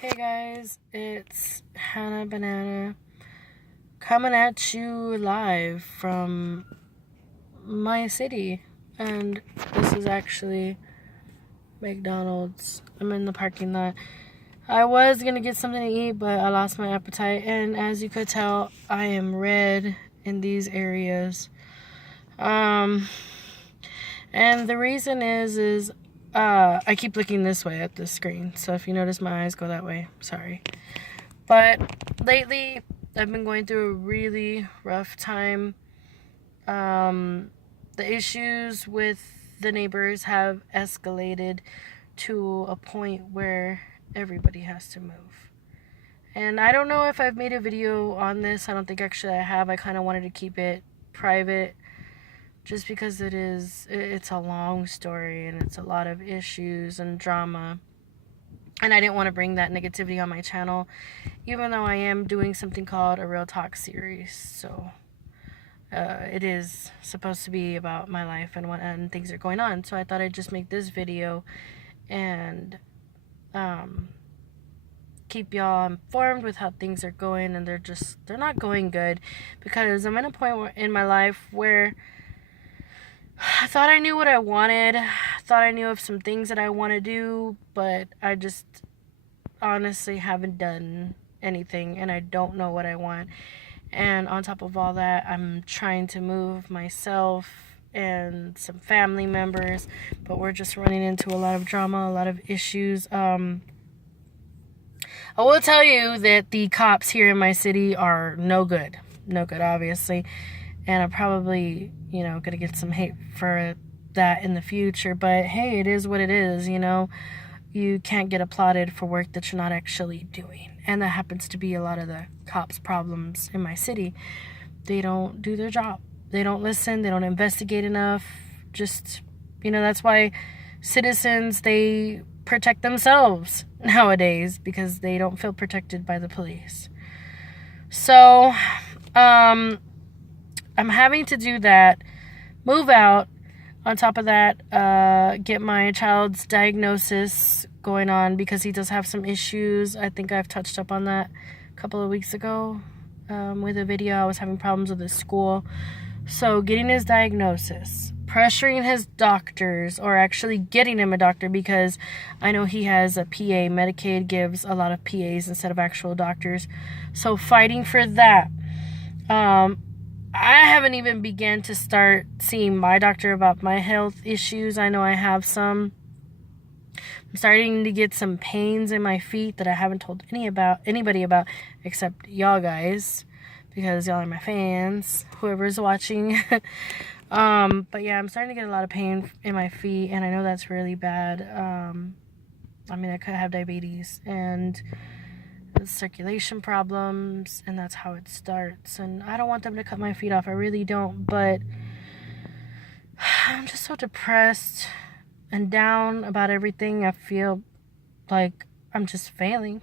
Hey guys, it's Hannah Banana coming at you live from my city. And this is actually McDonald's. I'm in the parking lot. I was gonna get something to eat, but I lost my appetite. And as you could tell, I am red in these areas. And the reason is I keep looking this way at the screen. So if you notice my eyes go that way, sorry. But lately, I've been going through a really rough time. The issues with the neighbors have escalated to a point where everybody has to move. And I don't know if I've made a video on this. I don't think actually I have. I kind of wanted to keep it private just because it's a long story and it's a lot of issues and drama. And I didn't want to bring that negativity on my channel, even though I am doing something called a Real Talk series. So it is supposed to be about my life and things are going on. So I thought I'd just make this video and keep y'all informed with how things are going. And they're not going good, because I'm in a point in my life where I thought I knew what I wanted. I thought I knew of some things that I want to do, but I just honestly haven't done anything, and I don't know what I want. And on top of all that, I'm trying to move myself and some family members, but we're just running into a lot of drama, a lot of issues. I will tell you that the cops here in my city are no good, obviously. And I'm probably, gonna get some hate for that in the future. But hey, it is what it is, You can't get applauded for work that you're not actually doing. And that happens to be a lot of the cops' problems in my city. They don't do their job. They don't listen. They don't investigate enough. Just, that's why citizens, they protect themselves nowadays, because they don't feel protected by the police. So, I'm having to do that, move out, on top of that, get my child's diagnosis going on, because he does have some issues. I think I've touched up on that a couple of weeks ago with a video. I was having problems with his school. So getting his diagnosis, pressuring his doctors, or actually getting him a doctor, because I know he has a PA. Medicaid gives a lot of PAs instead of actual doctors. So fighting for that. I haven't even begun to start seeing my doctor about my health issues. I know I have some. I'm starting to get some pains in my feet that I haven't told anybody about except y'all guys, because y'all are my fans, whoever's watching. But yeah, I'm starting to get a lot of pain in my feet, and I know that's really bad. I could have diabetes and circulation problems, and that's how it starts. And I don't want them to cut my feet off. I really don't. But I'm just so depressed and down about everything. I feel like I'm just failing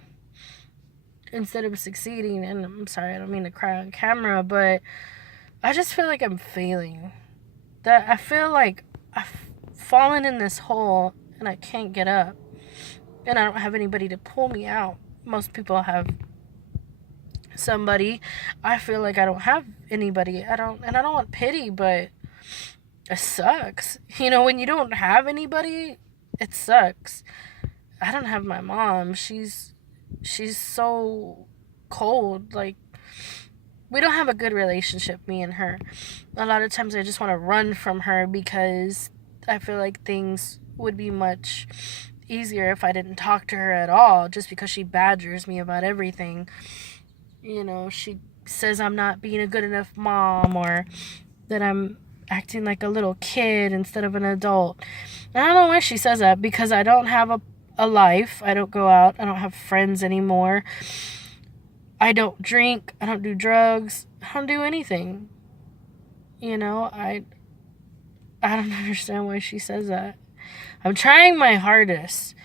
instead of succeeding. And I'm sorry, I don't mean to cry on camera, but I just feel like I'm failing. That I feel like I've fallen in this hole and I can't get up, and I don't have anybody to pull me out. Most people have somebody. I feel like I don't have anybody. I don't want pity, but it sucks. When you don't have anybody, it sucks. I don't have my mom. She's so cold. Like, we don't have a good relationship, me and her. A lot of times I just want to run from her, because I feel like things would be much easier if I didn't talk to her at all, just because she badgers me about everything. She says I'm not being a good enough mom, or that I'm acting like a little kid instead of an adult. And I don't know why she says that, because I don't have a life. I don't go out. I don't have friends anymore. I don't drink. I don't do drugs. I don't do anything. I don't understand why she says that. I'm trying my hardest,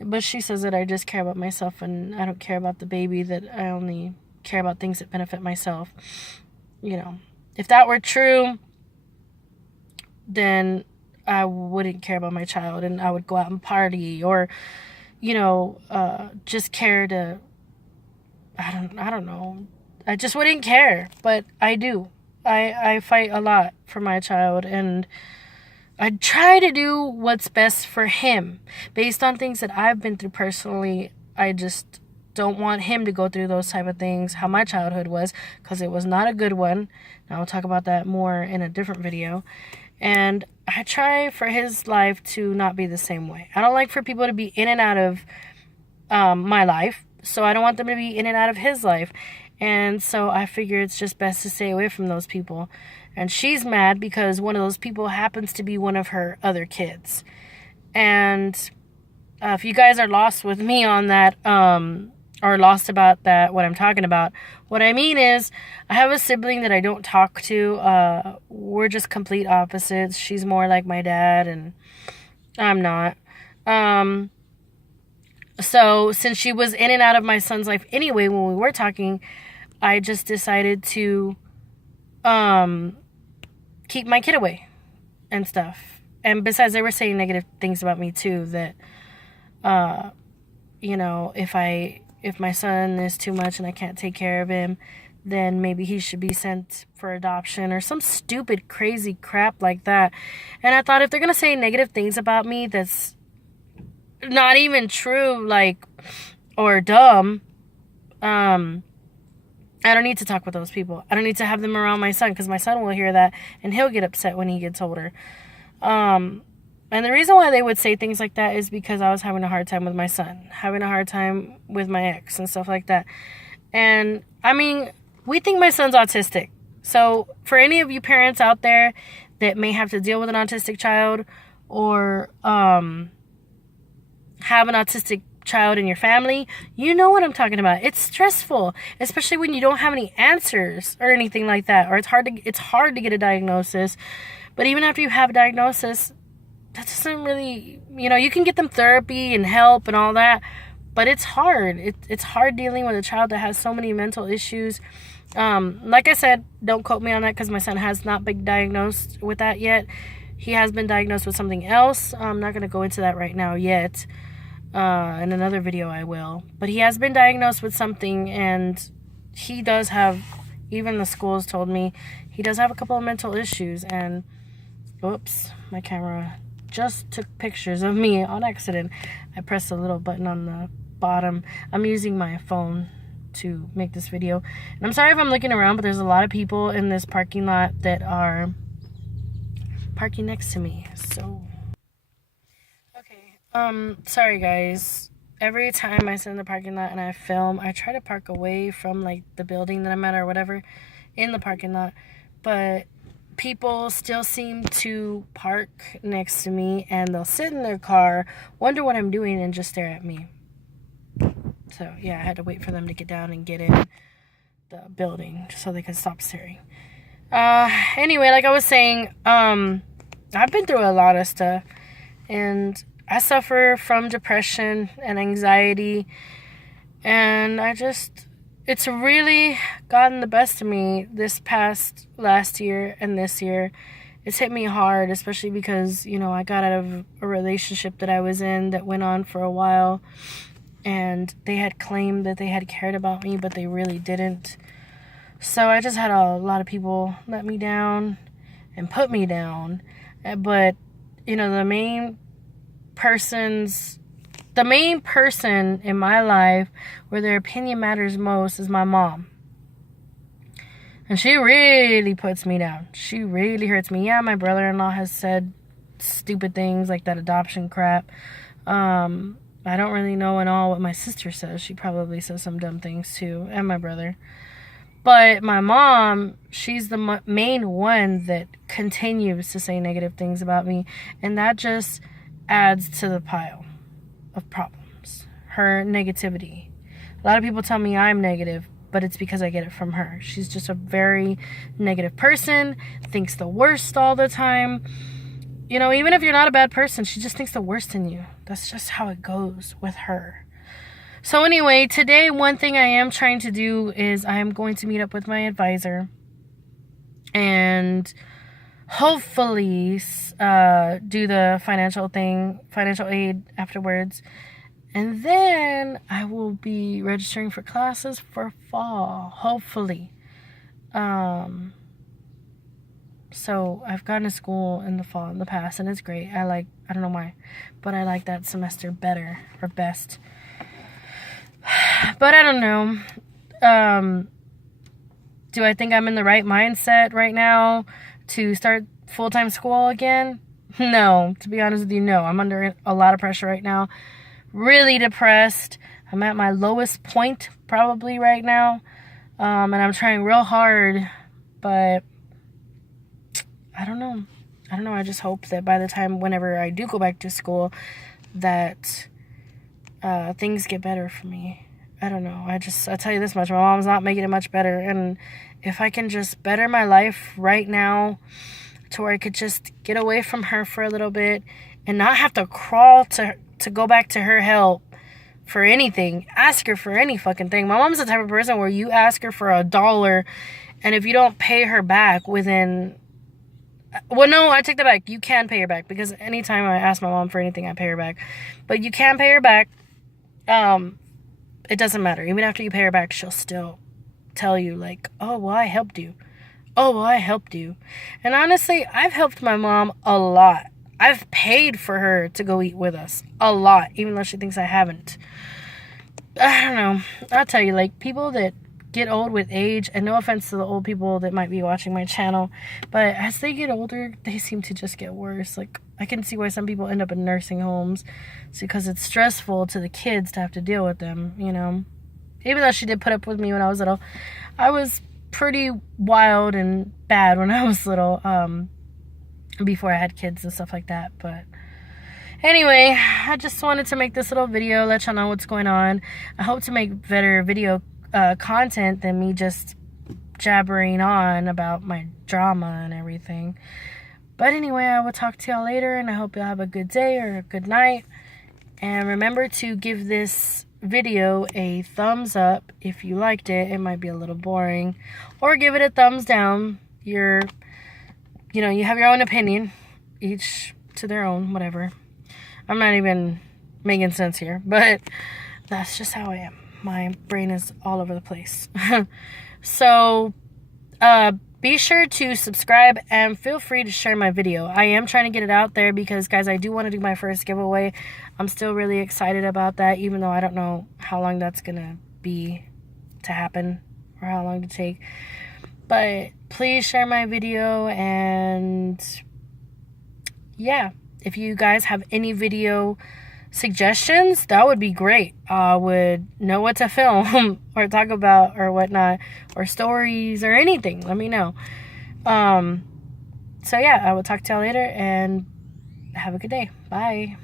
but she says that I just care about myself and I don't care about the baby, that I only care about things that benefit myself. If that were true, then I wouldn't care about my child, and I would go out and party, or, just care to, I don't know. I just wouldn't care, but I do. I fight a lot for my child, and I try to do what's best for him based on things that I've been through personally. I just don't want him to go through those type of things, how my childhood was, because it was not a good one. And I'll talk about that more in a different video. And I try for his life to not be the same way. I don't like for people to be in and out of my life, so I don't want them to be in and out of his life. And so I figure it's just best to stay away from those people. And she's mad because one of those people happens to be one of her other kids. And if you guys are lost with me on that, or lost about that, what I'm talking about, what I mean is I have a sibling that I don't talk to. We're just complete opposites. She's more like my dad, and I'm not. So since she was in and out of my son's life anyway when we were talking, I just decided to keep my kid away and stuff. And besides, they were saying negative things about me too, that if my son is too much and I can't take care of him, then maybe he should be sent for adoption or some stupid crazy crap like that. And I thought, if they're gonna say negative things about me that's not even true, like, or dumb, I don't need to talk with those people. I don't need to have them around my son, because my son will hear that and he'll get upset when he gets older. And the reason why they would say things like that is because I was having a hard time with my son, having a hard time with my ex and stuff like that. And I mean, we think my son's autistic. So for any of you parents out there that may have to deal with an autistic child, or have an autistic child in your family, you know what I'm talking about. It's stressful, especially when you don't have any answers or anything like that, or it's hard to get a diagnosis. But even after you have a diagnosis, that doesn't really, you can get them therapy and help and all that, but it's hard. It's hard dealing with a child that has so many mental issues. Like I said, don't quote me on that, because my son has not been diagnosed with that yet. He has been diagnosed with something else. I'm not going to go into that right now yet. In another video I will. But he has been diagnosed with something, and he does have, even the schools told me, he does have a couple of mental issues. And oops, my camera just took pictures of me on accident. I pressed a little button on the bottom. I'm using my phone to make this video. And I'm sorry if I'm looking around, but there's a lot of people in this parking lot that are parking next to me. So sorry guys. Every time I sit in the parking lot and I film, I try to park away from like the building that I'm at or whatever in the parking lot, but people still seem to park next to me, and they'll sit in their car, wonder what I'm doing, and just stare at me. So yeah, I had to wait for them to get down and get in the building so they could stop staring. Anyway, like I was saying, I've been through a lot of stuff, and I suffer from depression and anxiety, and it's really gotten the best of me this last year and this year. It's hit me hard, especially because, I got out of a relationship that I was in that went on for a while, and they had claimed that they had cared about me, but they really didn't. So I just had a lot of people let me down and put me down. But, the main person in my life where their opinion matters most is my mom. And she really puts me down. She really hurts me. Yeah, my brother-in-law has said stupid things like that adoption crap. I don't really know at all what my sister says. She probably says some dumb things too, and my brother. But my mom, she's the main one that continues to say negative things about me, and that just adds to the pile of problems. Her negativity. A lot of people tell me I'm negative, but it's because I get it from her. She's just a very negative person, thinks the worst all the time. Even if you're not a bad person, she just thinks the worst in you. That's just how it goes with her. So anyway, today one thing I am trying to do is I am going to meet up with my advisor and hopefully do the financial aid afterwards. And then I will be registering for classes for fall, hopefully. So I've gone to school in the fall in the past, and it's great. I don't know why, but I like that semester better or best. But I don't know. Do I think I'm in the right mindset right now to start full-time school again? No, to be honest with you, no. I'm under a lot of pressure right now. Really depressed. I'm at my lowest point probably right now. And I'm trying real hard, but I don't know. I just hope that by the time whenever I do go back to school that things get better for me. I don't know. I'll tell you this much. My mom's not making it much better. And if I can just better my life right now to where I could just get away from her for a little bit and not have to crawl to go back to her help for anything, ask her for any fucking thing. My mom's the type of person where you ask her for $1, and if you don't pay her back within... Well, no, I take that back. You can pay her back, because anytime I ask my mom for anything, I pay her back. But you can pay her back. It doesn't matter. Even after you pay her back, she'll still tell you, like, oh, well, I helped you. Oh, well, I helped you. And honestly, I've helped my mom a lot. I've paid for her to go eat with us. A lot. Even though she thinks I haven't. I don't know. I'll tell you, like, people that get old with age, and no offense to the old people that might be watching my channel, but as they get older, they seem to just get worse. Like, I can see why some people end up in nursing homes. It's because it's stressful to the kids to have to deal with them, you know. Even though she did put up with me when I was little, I was pretty wild and bad when I was little, before I had kids and stuff like that. But anyway, I just wanted to make this little video, let y'all know what's going on. I hope to make better video content than me just jabbering on about my drama and everything. But anyway, I will talk to y'all later, and I hope y'all have a good day or a good night. And remember to give this video a thumbs up if you liked it. It might be a little boring. Or give it a thumbs down. You have your own opinion. Each to their own, whatever. I'm not even making sense here, but that's just how I am. My brain is all over the place. So, be sure to subscribe and feel free to share my video. I am trying to get it out there because, guys, I do want to do my first giveaway. I'm still really excited about that, even though I don't know how long that's going to be to happen or how long to take. But please share my video, and yeah, if you guys have any video suggestions, that would be great. I would know what to film or talk about or whatnot, or stories or anything. Let me know. So yeah, I will talk to y'all later, and have a good day. Bye.